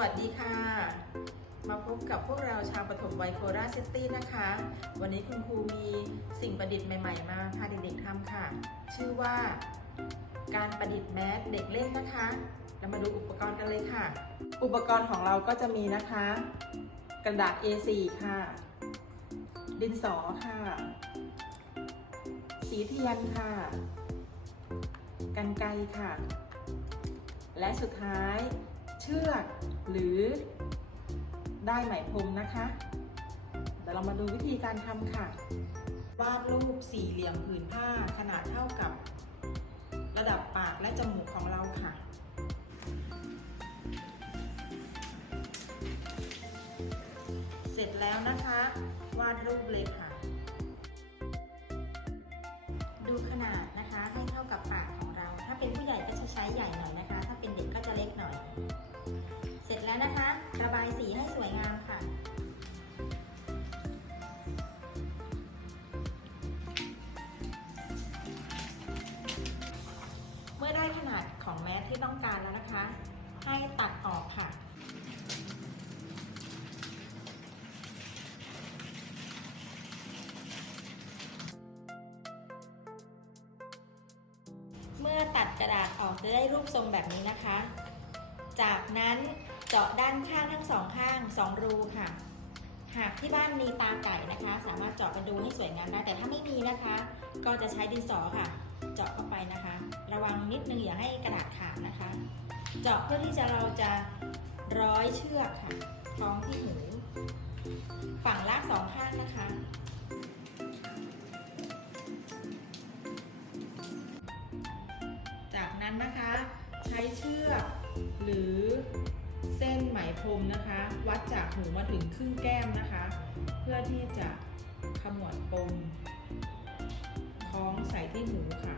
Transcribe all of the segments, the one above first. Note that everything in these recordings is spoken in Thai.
วัสดีค่ะ มาพบกับพวกเราชาวปฐมวัยโคราชซิตี้นะคะ วันนี้คุณครูมีสิ่งประดิษฐ์ใหม่ ๆ มาพาเด็กๆทำค่ะ ชื่อว่า การประดิษฐ์แมสเด็กเล่นนะคะ เรามาดูอุปกรณ์กันเลยค่ะ อุปกรณ์ของเราก็จะมีนะคะ กระดาษ A4 ค่ะ ดินสอค่ะ สีเทียนค่ะ กันไกรค่ะ และสุดท้าย เชือกหรือได้ไหมพรมนะคะ เดี๋ยวเรามาดูวิธีการทำค่ะ วาดรูปสี่เหลี่ยมผืนผ้าขนาดเท่ากับ ระดับปากและจมูกของเราค่ะเสร็จแล้วนะคะ วาดรูปเลยค่ะ ดูขนาดนะคะให้เท่ากับปากของเรา ถ้าเป็นผู้ใหญ่ก็จะใช้ใหญ่หน่อยนะคะ ถ้าเป็นเด็กก็จะเล็กหน่อย แล้วนะคะ ระบายสีให้สวยงามค่ะ เมื่อได้ขนาดของแมสที่ต้องการแล้วนะคะ ให้ตัดออกค่ะเมื่อตัดกระดาษออกจะได้รูปทรงแบบนี้นะคะ จากนั้นเจาะด้านข้างทั้งสองข้างสองรูค่ะ หากที่บ้านมีตาไก่นะคะ สามารถเจาะไปดูให้สวยงามได้แต่ถ้าไม่มีนะคะ ก็จะใช้ดินสอค่ะ เจาะเข้าไปนะคะ ระวังนิดนึงอย่าให้กระดาษขาดนะคะ เจาะเพื่อที่จะเราจะร้อยเชือกค่ะคล้องที่หูฝั่งลากสองข้างนะคะ จากนั้นนะคะ ใช้เชือกหรือเส้นไหมพรมนะคะ วัดจากหูมาถึงครึ่งแก้มนะคะ เพื่อที่จะขมวดปมคล้องใส่ที่หูค่ะ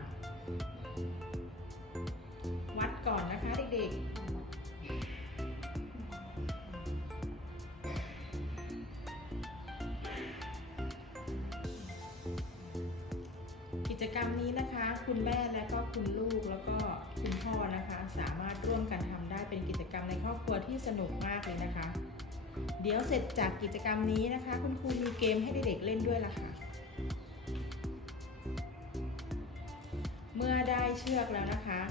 วัดก่อนนะคะเด็กๆ จกรรมนี้นะคะ คุณแม่และก็คุณลูกแล้วก็คุณพ่อนะคะ สามารถร่วมกันทำได้เป็นกิจกรรมในครอบครัวที่สนุกมากเลยนะคะ เดี๋ยวเสร็จจากกิจกรรมนี้นะคะ คุณครูมีเกมให้เด็กๆเล่นด้วยล่ะค่ะ เมื่อได้เชือกแล้วนะคะ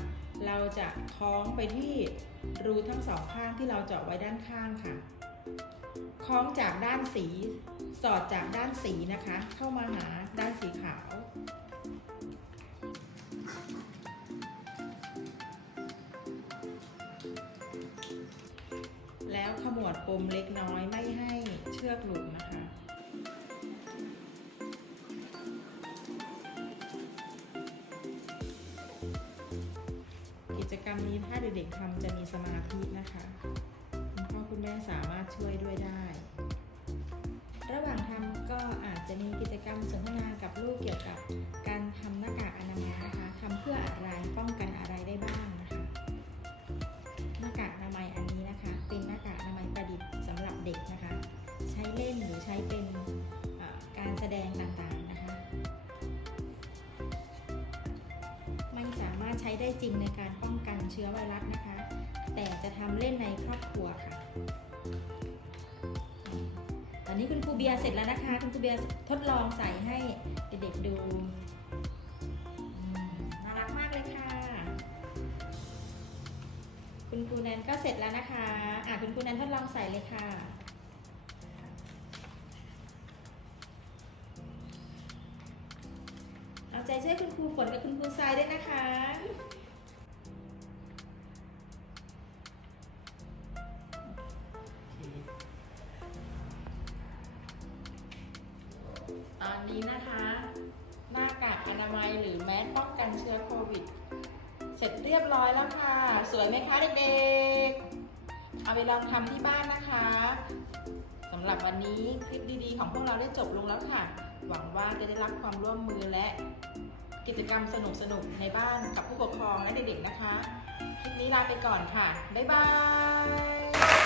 เราจะคล้องไปที่รูทั้งสองข้างที่เราเจาะไว้ด้านข้างค่ะคล้องจากด้านสีสอดจากด้านสีนะคะ เข้ามา แล้วขมวดปมเล็กน้อยไม่ให้เชือกหลุดนะคะกิจกรรมนี้ถ้าเด็กๆทำจะมีสมาธินะคะ คุณพ่อคุณแม่สามารถช่วยด้วยได้ ดงต่างๆนะคะไม่สามารถใช้ได้จริงในการป้องกันเชื้อไวรัสนะคะ แต่จะทำเล่นในครอบครัวค่ะตอนนี้คุณครูเบียร์เสร็จแล้วนะคะ คุณครูเบียร์ทดลองใส่ให้เด็กๆดูน่ารักมากเลยค่ะ คุณครูแนนก็เสร็จแล้วนะคะอะคุณครูแนนทดลองใส่เลยค่ะ เอาใจช่วยคุณครูฝนกับคุณครูทรายด้วยนะคะตอนนี้นะคะ หน้ากากอนามัยหรือแมสป้องกันเชื้อโควิด เสร็จเรียบร้อยแล้วค่ะ สวยไหมคะเด็กๆ เอาไปลองทำที่บ้านนะคะ สำหรับวันนี้คลิปดีๆ ของพวกเราได้จบลงแล้วค่ะ หวังว่าจะได้รับความร่วมมือและกิจกรรมสนุกๆในบ้านกับผู้ปกครองและเด็กๆนะคะ คลิปนี้ลาไปก่อนค่ะ บ๊ายบาย